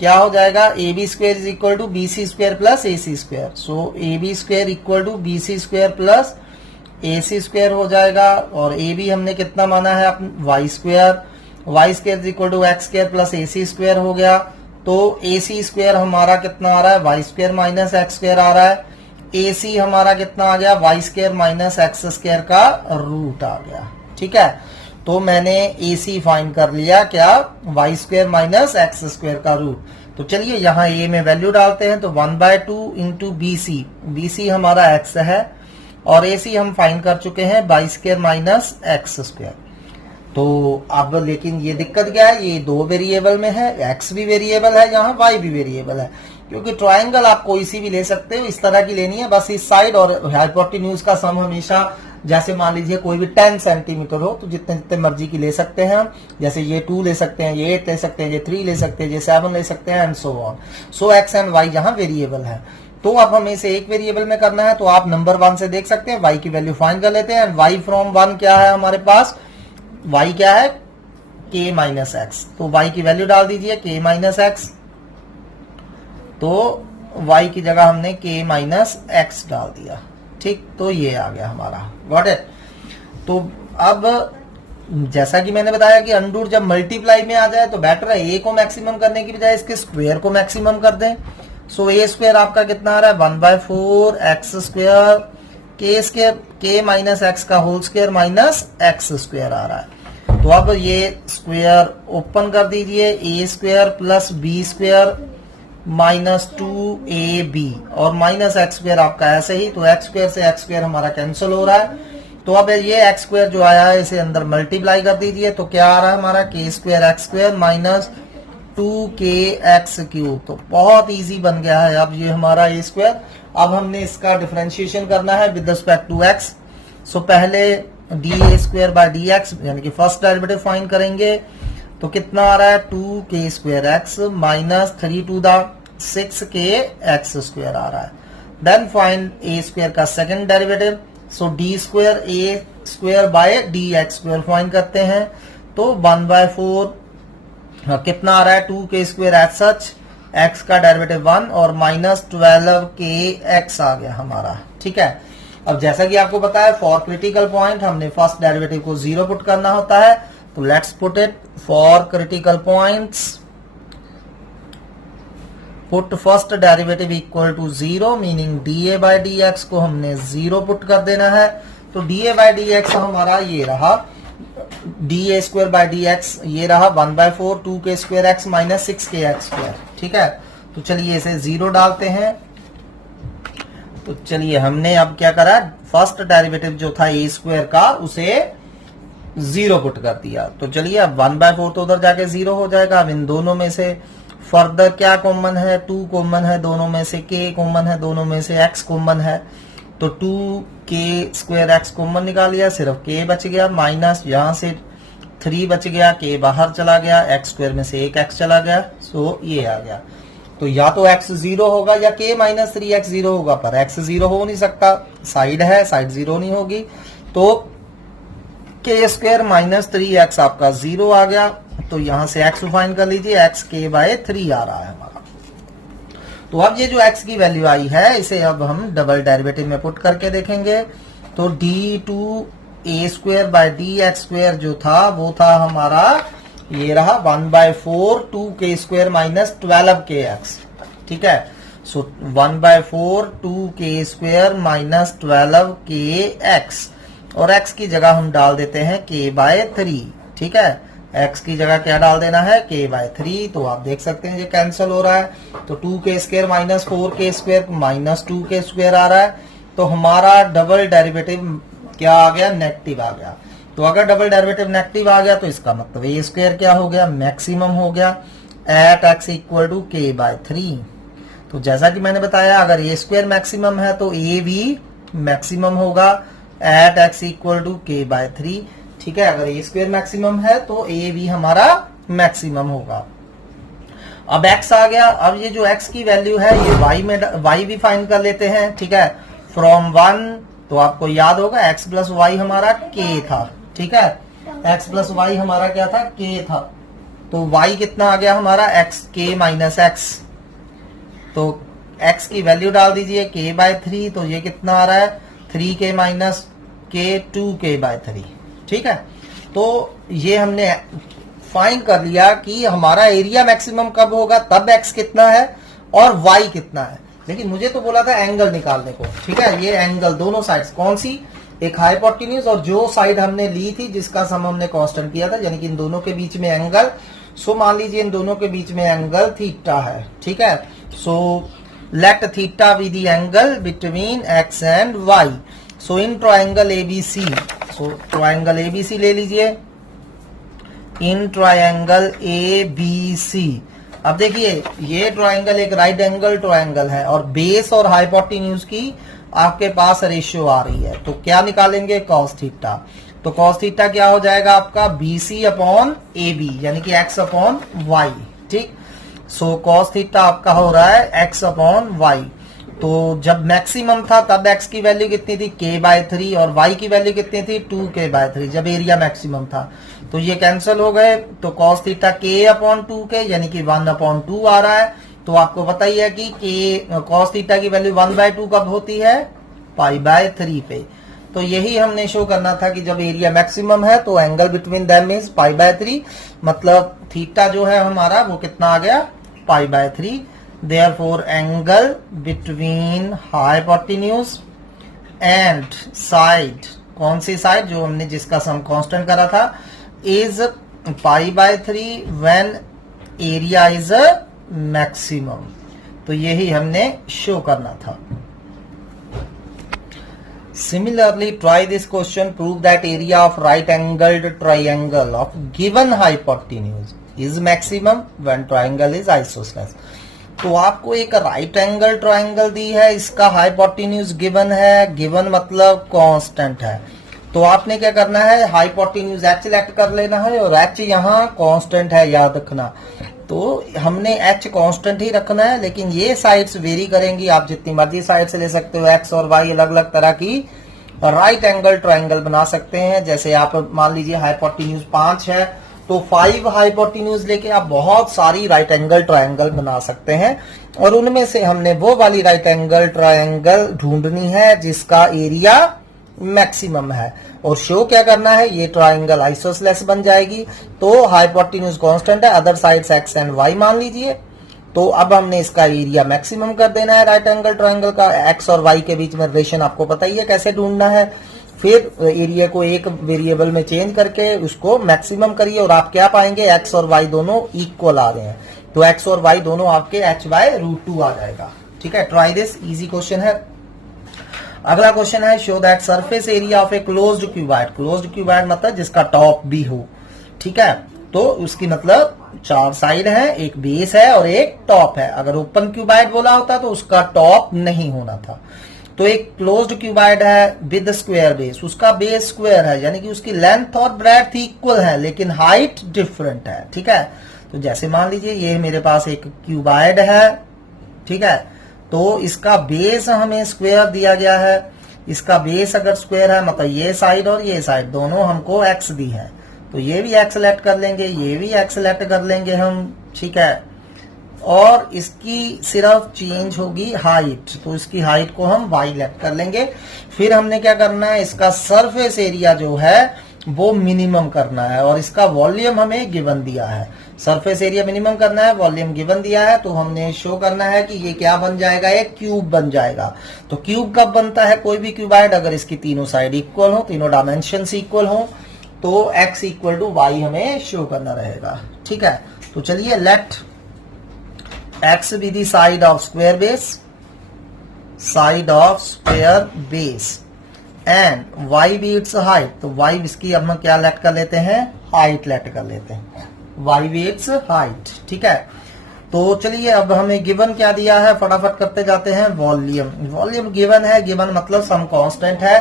क्या हो जाएगा, AB square is equal to BC square plus AC square. So AB square equal to BC square plus AC square हो जाएगा। और AB हमने कितना माना है, Y square, Y square is equal to X square plus AC square हो गया। तो AC स्क्वेयर हमारा कितना आ रहा है, Y square minus X square आ रहा है। AC हमारा कितना आ गया, Y square minus X square का रूट आ गया। ठीक है, तो मैंने AC फाइंड कर लिया, क्या, Y square minus X square का रूट। तो चलिए यहाँ A में वैल्यू डालते हैं। तो 1/2 इंटू BC, BC हमारा X है और AC हम फाइंड कर चुके हैं Y square minus X square. तो अब लेकिन ये दिक्कत क्या है, ये दो वेरिएबल में है, X भी वेरिएबल है, यहाँ Y भी वेरिएबल है। क्योंकि ट्रायंगल आप कोई सी भी ले सकते हो, इस तरह की लेनी है, बस इस साइड और हाइपोटेन्यूज का सम हमेशा, जैसे मान लीजिए कोई भी 10 सेंटीमीटर हो तो जितने जितने मर्जी की ले सकते हैं हम। जैसे ये 2 ले सकते हैं, ये 8 ले सकते हैं, ये 3 ले सकते हैं, ये 7 ले सकते हैं and so on. So X and Y यहाँ वेरिएबल है। तो अब हमें इसे एक वेरिएबल में करना है, तो आप नंबर 1 से देख सकते हैं, Y की वैल्यू फाइंड कर लेते हैं। Y फ्रॉम 1 क्या है हमारे पास, Y क्या है, k माइनस एक्स। तो Y की वैल्यू डाल दीजिए k माइनस एक्स। तो Y की जगह हमने k माइनस एक्स डाल दिया। ठीक, तो ये आ गया हमारा, गॉट इट। तो अब जैसा कि मैंने बताया कि अंडूर जब मल्टीप्लाई में आ जाए तो बेटर है a को मैक्सिमम करने की बजाय इसके स्क्वायर को मैक्सिमम कर दें। सो a स्क्वायर आपका कितना आ रहा है, 1/4 x square k square, k minus x का whole square minus x square आ रहा है। तो अब ये स्क्वायर ओपन कर दीजिए, a square plus b square minus 2ab और माइनस एक्स स्क्वायर आपका ऐसे ही। तो एक्स स्क्वायर से एक्स स्क्वायर हमारा कैंसिल हो रहा है। तो अब ये एक्स स्क्वायर जो आया है इसे अंदर मल्टीप्लाई कर दीजिए। तो क्या आ रहा है हमारा, k square x square minus 2kx cube. तो बहुत इजी बन गया है अब ये हमारा a स्क्वायर। अब हमने इसका डिफरेंशिएशन करना है विद रिस्पेक्ट टू x। सो पहले D square by D x यानी कि फर्स्ट डेरिवेटिव फाइंड करेंगे। तो कितना आ रहा है, 2k square x minus 3 to the 6k x square आ रहा है। देन फाइंड a स्क्वायर का second derivative. So d square a square by D x square find करते हैं। तो 1/4 कितना आ रहा है, 2k square as such, x का डेरिवेटिव 1 और माइनस 12k x आ गया हमारा। ठीक है, अब जैसा कि आपको पता है फॉर क्रिटिकल पॉइंट हमने फर्स्ट डेरिवेटिव को 0 पुट करना होता है। तो let's put it for critical points, put first derivative equal to 0 meaning D A by D X को हमने 0 पुट कर देना है। तो डीए बाय डी एक्स हमारा ये रहा, D square by D x ये रहा 1/4 2k square x minus 6k x square. ठीक है, तो चलिए इसे 0 डालते हैं। तो चलिए हमने अब क्या करा, फर्स्ट डेरिवेटिव जो था a स्क्वायर का उसे 0 पुट कर दिया। तो चलिए अब 1/4 तो उधर जाके 0 हो जाएगा। अब इन दोनों में से फर्दर क्या कॉमन है, 2 कॉमन है दोनों में से, k कॉमन है दोनों में से, x कॉमन है। तो 2k² x कॉमन निकाल लिया, सिर्फ k बच गया, माइनस यहां से 3 बच गया, k बाहर चला गया, x² में से एक x चला गया, सो ये आ गया। तो या तो x 0 होगा या k - 3x 0 होगा, पर x 0 हो नहीं सकता, साइड है, साइड 0 नहीं होगी, तो k² - 3x आपका 0 आ गया। तो यहां से x फाइंड कर लीजिए, x k/3 आ रहा है हमारा। तो अब ये जो x की वैल्यू आई है, इसे अब हम डबल डेरिवेटिव में पुट करके देखेंगे। तो d2a² जो था वो था हमारा, ये रहा 1/4 2k² - 12kx, ठीक है। सो 1/4 2k² - 12kx, और x की जगह हम डाल देते हैं k/3, ठीक है। x की जगह क्या डाल देना है, k/3। तो आप देख सकते हैं ये कैंसिल हो रहा है, तो 2k² - 4k² - 2k² आ रहा है। तो हमारा डबल डेरिवेटिव क्या आ गया, नेगेटिव आ गया। तो अगर डबल डेरिवेटिव नेगेटिव आ गया तो इसका मतलब a² क्या हो गया, मैक्सिमम हो गया एट x = k/3। तो जैसा कि मैंने बताया, अगर a² मैक्सिमम है तो a भी मैक्सिमम होगा एट x = k/3, ठीक है। अगर a² मैक्सिमम है तो a भी हमारा मैक्सिमम होगा। अब x आ गया, अब ये जो x की वैल्यू है ये y भी फाइंड कर लेते हैं, ठीक है। फ्रॉम 1, तो आपको याद होगा x + y हमारा k था, ठीक है। x + y हमारा क्या था, k था। तो y कितना आ गया हमारा, k - x। तो x की वैल्यू डाल दीजिए k/3, तो ये कितना आ रहा है, 3k - k 2k/3, ठीक है। तो ये हमने फाइंड कर लिया कि हमारा एरिया मैक्सिमम कब होगा, तब x कितना है और y कितना है। लेकिन मुझे तो बोला था एंगल निकालने को, ठीक है। ये एंगल दोनों साइड्स, कौन सी, एक हाइपोटेन्यूज और जो साइड हमने ली थी जिसका सम हमने कांस्टेंट किया था, यानी कि इन दोनों के बीच में एंगल। सो मान लीजिए इन दोनों के बीच में एंगल थीटा है, ठीक है। So let theta be the angle between x and y। So in triangle ABC, so triangle ABC ले लीजिए, इन ट्रायंगल ABC। अब देखिए ये ट्रायंगल एक राइट एंगल ट्रायंगल है और बेस और हाइपोटेन्यूज की आपके पास रेशियो आ रही है, तो क्या निकालेंगे, cos थीटा। तो cos थीटा क्या हो जाएगा आपका, BC/AB, यानी कि x/y, ठीक। सो cos थीटा आपका हो रहा है x/y। तो जब मैक्सिमम था तब x की वैल्यू कितनी थी, k/3, और y की वैल्यू कितनी थी, 2k/3, जब एरिया मैक्सिमम था। तो ये कैंसिल हो गए, तो cos थीटा k/2k, यानी कि 1/2 आ रहा है। तो आपको पता ही है कि cos थीटा की वैल्यू 1/2 कब होती है, π/3 पे। तो यही हमने शो करना था कि जब एरिया मैक्सिमम है तो एंगल बिटवीन देम इज π/3, मतलब थीटा जो है हमारा वो कितना आ गया, π/3। Therefore angle between hypotenuse and side, कौन सी साइड, जो हमने जिसका सम कांस्टेंट करा था, is π/3 when area is maximum। तो यही हमने शो करना था। Similarly, try this question. Prove that area of right-angled triangle of given hypotenuse is maximum when triangle is isosceles। तो आपको एक राइट एंगल ट्रायंगल दी है, इसका हाइपोटेन्यूज गिवन है, गिवन मतलब कांस्टेंट है। तो आपने क्या करना है, हाइपोटेन्यूज h सिलेक्ट कर लेना है और h यहाँ कांस्टेंट है, याद रखना। तो हमने h कांस्टेंट ही रखना है, लेकिन ये साइड्स वेरी करेंगी, आप जितनी मर्जी साइड से ले सकते हो। x और y अलग अलग तरह की राइट एंगल ट्रायंगल बना सकते हैं। जैसे आप मान लीजिए हाइपोटेन्यूज 5 है, तो 5 हाइपोटेन्यूज लेके आप बहुत सारी राइट एंगल ट्रायंगल बना सकते हैं, और उनमें से हमने वो वाली राइट एंगल ट्रायंगल ढूंढनी है जिसका एरिया मैक्सिमम है, और शो क्या करना है, ये ट्रायंगल आइसोसेलेस बन जाएगी। तो हाइपोटेन्यूज कांस्टेंट है, other sides x and y मान लीजिए। तो अब हमने इसका एरिया मैक्सिमम कर देना है राइट एंगल ट्रायंगल का। x और y के बीच में रिलेशन आपको पता ही है कैसे ढूंढना है। फिर एरिया को एक वेरिएबल में चेंज करके उसको मैक्सिमम करिए, और आप क्या पाएंगे, x और y दोनों इक्वल आ रहे हैं। तो x और y दोनों आपके h/√2 आ जाएगा, ठीक है। ट्राई दिस, इजी क्वेश्चन है। अगला क्वेश्चन है, show that surface area of a closed cuboid. Closed cuboid मतलब जिसका टॉप भी हो, ठीक है। तो उसकी मतलब 4 साइड है, एक बेस है और एक टॉप है। अगर ओपन क्यूबॉइड बोला होता तो उसका टॉप नहीं होना था। तो एक क्लोज्ड क्यूबाइड है विद स्क्वायर बेस, उसका बेस स्क्वायर है, यानी कि उसकी लेंथ और ब्रेड्थ इक्वल है लेकिन हाइट डिफरेंट है, ठीक है। तो जैसे मान लीजिए ये मेरे पास एक क्यूबाइड है, ठीक है, तो इसका बेस हमें स्क्वायर दिया गया है। इसका बेस अगर स्क्वायर है मतलब ये साइड और ये साइड दोनों हमको एक्स दी है, तो ये भी एक्स सेलेक्ट कर लेंगे, ये भी एक्स सेलेक्ट कर लेंगे हम, ठीक है। और इसकी सिर्फ चेंज होगी हाइट, तो इसकी हाइट को हम वाई लेफ्ट कर लेंगे। फिर हमने क्या करना है, इसका सरफेस एरिया जो है वो मिनिमम करना है और इसका वॉल्यूम हमें गिवन दिया है। सरफेस एरिया मिनिमम करना है, वॉल्यूम गिवन दिया है, तो हमने शो करना है कि ये क्या बन जाएगा, एक क्यूब बन जाएगा। तो क्यूब कब बनता है कोई भी क्यूबाइड, अगर इसकी तीनों साइड इक्वल हो, तीनों डायमेंशन इक्वल हो, तो x इक्वल टू वाई हमें शो करना रहेगा, ठीक है। तो चलिए late x be the side of square base, side of square base and y be its height, तो y इसकी अब हम क्या लेट कर लेते हैं, हाइट लेट कर लेते हैं, y be its height, ठीक है। तो चलिए अब हमें गिवन क्या दिया है, फटाफट करते जाते हैं। वॉल्यूम, वॉल्यूम गिवन है, गिवन मतलब सम कांस्टेंट है,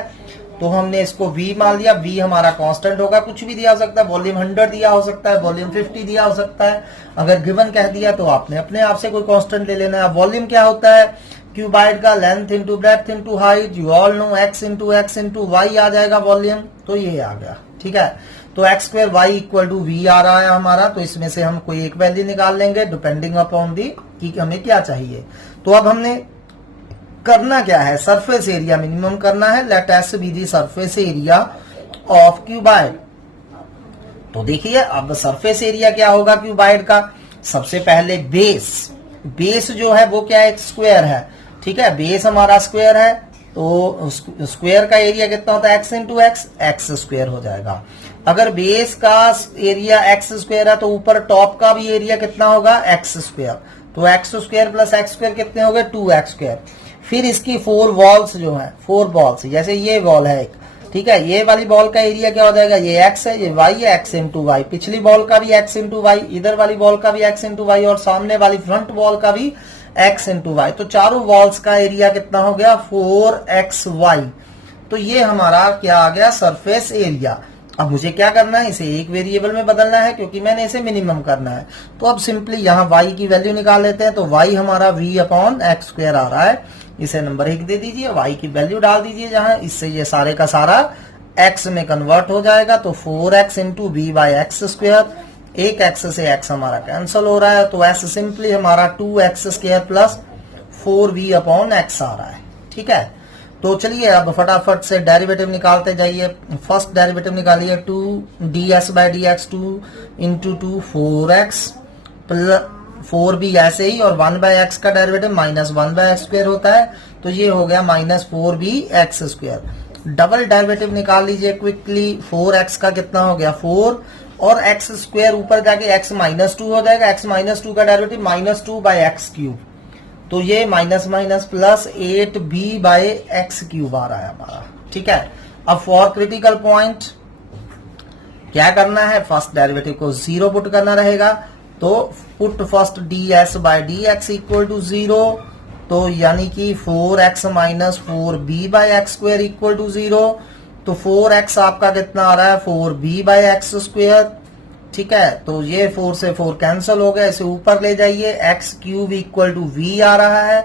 तो हमने इसको v मान लिया। v हमारा कांस्टेंट होगा, कुछ भी दिया हो सकता है, वॉल्यूम 100 दिया हो सकता है, वॉल्यूम 50 दिया हो सकता है। अगर गिवन कह दिया तो आपने अपने आप से कोई कांस्टेंट ले लेना है। वॉल्यूम क्या होता है, क्यूबाइड का length into breadth into height, you all know x into y आ जाएगा वॉल्यूम, तो ये आ गया, ठीक है। तो x square y equal to v आ रहा है हमारा, तो इसमें से हम कोई एक वैल्यू निकाल लेंगे डिपेंडिंग अपॉन दी कि हमें क्या चाहिए। तो अब हमने करना क्या है, सरफेस एरिया मिनिमम करना है। Let S be the surface area of cuboid. तो देखिए अब सरफेस एरिया क्या होगा क्यूबाइड का, सबसे पहले बेस, बेस जो है वो क्या है, स्क्वायर है, ठीक है। बेस हमारा स्क्वायर है, तो स्क्वायर का एरिया कितना होता है, x into x, x square हो जाएगा। अगर बेस का एरिया एक्स स्क्वायर है तो ऊपर टॉप का भी एरिया कितना होगा, एक्स स्क्वायर, तो x square plus x square कितने हो गए, 2x स्क्वायर। फिर इसकी 4 वॉल्स जो है, 4 बॉल्स, जैसे ये वॉल है एक, ठीक है, ये वाली बॉल का एरिया क्या हो जाएगा, ये x है, ये y है, x इंटू वाई, पिछली बॉल का भी x इंटू वाई, इधर वाली बॉल का भी x इंटू वाई और सामने वाली फ्रंट बॉल का भी x इंटू वाई, तो चारों वॉल्स का एरिया कितना हो गया, 4xy। तो ये हमारा क्या आ गया, सरफेस एरिया। अब मुझे क्या करना है, इसे एक वेरिएबल में बदलना है क्योंकि मैंने इसे मिनिमम करना है। तो अब सिंपली यहाँ y की वैल्यू निकाल लेते हैं, तो y हमारा v अपॉन एक्स स्क्वायर आ रहा है, इसे नंबर 1 दे दीजिए, y की वैल्यू डाल दीजिए जहां, इससे ये सारे का सारा x में कन्वर्ट हो जाएगा। तो 4x into v by x square, एक x से x हमारा कैंसिल हो रहा है, तो s सिंपली हमारा 2x square plus 4v upon x आ रहा है, ठीक है। तो चलिए अब फटाफट से डेरिवेटिव निकालते जाइए। फर्स्ट डेरिवेटिव निकालिए, 2ds by D x, 2 into 2 4x plus 4b ऐसे ही, और 1 बाई एक्स का derivative minus 1 by x square होता है, तो ये हो गया minus 4b x square. Double derivative निकाल लीजिए क्विकली, 4x का कितना हो गया 4 और एक्स स्क्वायर ऊपर जाके x माइनस 2 हो जाएगा, x माइनस 2 का derivative minus 2 by x cube, तो ये minus minus plus 8b by x cube आ रहा है हमारा, ठीक है। अब फॉर क्रिटिकल पॉइंट क्या करना है, फर्स्ट डेरिवेटिव को 0 पुट करना रहेगा, तो put first ds by D X equal to 0, तो यानी कि 4x minus 4b by x square equal to 0, तो 4x आपका कितना आ रहा है, 4b बाई एक्स स्क्वायर, ठीक है। तो ये 4 से 4 कैंसिल हो गया, इसे ऊपर ले जाइए, X cube equal to v आ रहा है,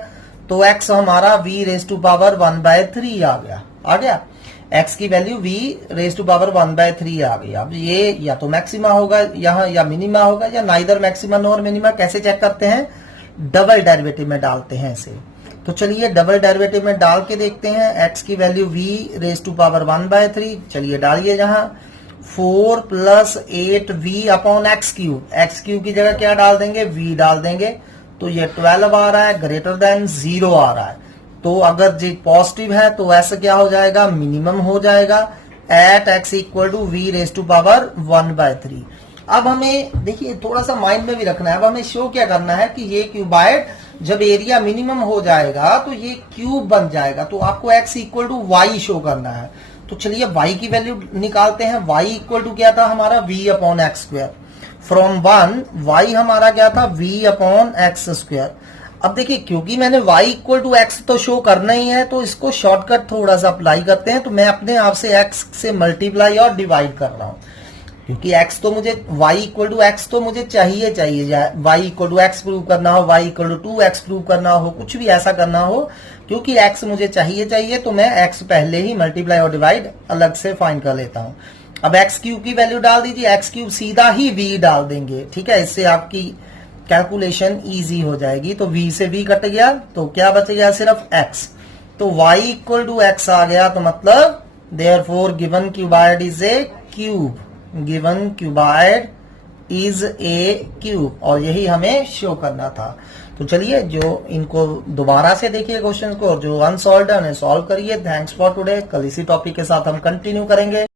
तो x हमारा v रेज टू पावर 1/3 आ गया, x की value v raise to power 1/3 आ गई। अब ये या तो मैक्सिमा होगा यहाँ या मिनिमा होगा, या नाइदर मैक्सिमा नॉर मिनिमा। कैसे चेक करते हैं, डबल डेरिवेटिव में डालते हैं इसे। तो चलिए डबल डेरिवेटिव में डाल के देखते हैं, x की value v raise to power 1/3, चलिए डालिए जहां, 4 plus 8v upon x cube की जगह क्या डाल देंगे, v डाल देंगे, तो ये 12 आ रहा है, ग्रेटर देन 0 आ रहा है। तो अगर जी पॉजिटिव है तो ऐसा क्या हो जाएगा, मिनिमम हो जाएगा, at x equal to v raise to power 1/3। अब हमें देखिए थोड़ा सा माइंड में भी रखना है, अब हमें शो क्या करना है कि ये क्यूबाइड जब एरिया मिनिमम हो जाएगा तो ये क्यूब बन जाएगा, तो आपको x equal to y show करना है। तो चलिए y की वैल्यू निकालते हैं, y इक्वल टू क्या था हमारा, v upon x square, from 1 y हमारा क्या था, v अपॉन एक्स स्क्वायर। अब देखिए क्योंकि मैंने y इक्वल टू एक्स तो शो करना ही है, तो इसको शॉर्टकट थोड़ा सा अप्लाई करते हैं। तो मैं अपने आप से x से मल्टीप्लाई और डिवाइड कर रहा हूं, क्योंकि x तो मुझे y इक्वल टू एक्स तो मुझे चाहिए y equal to x prove करना हो, y equal to 2x prove करना हो, कुछ भी ऐसा करना हो, क्योंकि x मुझे चाहिए तो मैं x पहले ही मल्टीप्लाई और डिवाइड अलग से फाइंड कर लेता हूं। अब एक्स क्यूब की वैल्यू डाल दीजिए, एक्स क्यूब सीधा ही v डाल देंगे, ठीक है। इससे आपकी कैलकुलेशन इजी हो जाएगी। तो v से v कट गया तो क्या बच गया, सिर्फ x। तो y इक्वल टू एक्स आ गया, तो मतलब therefore given cuboid is a cube, given cuboid is a cube, और यही हमें शो करना था। तो चलिए जो इनको दोबारा से देखिए क्वेश्चन को, और जो अनसॉल्व्ड है उन्हें सॉल्व करिए। Thanks for today. कल इसी टॉपिक के साथ हम कंटिन्यू करेंगे।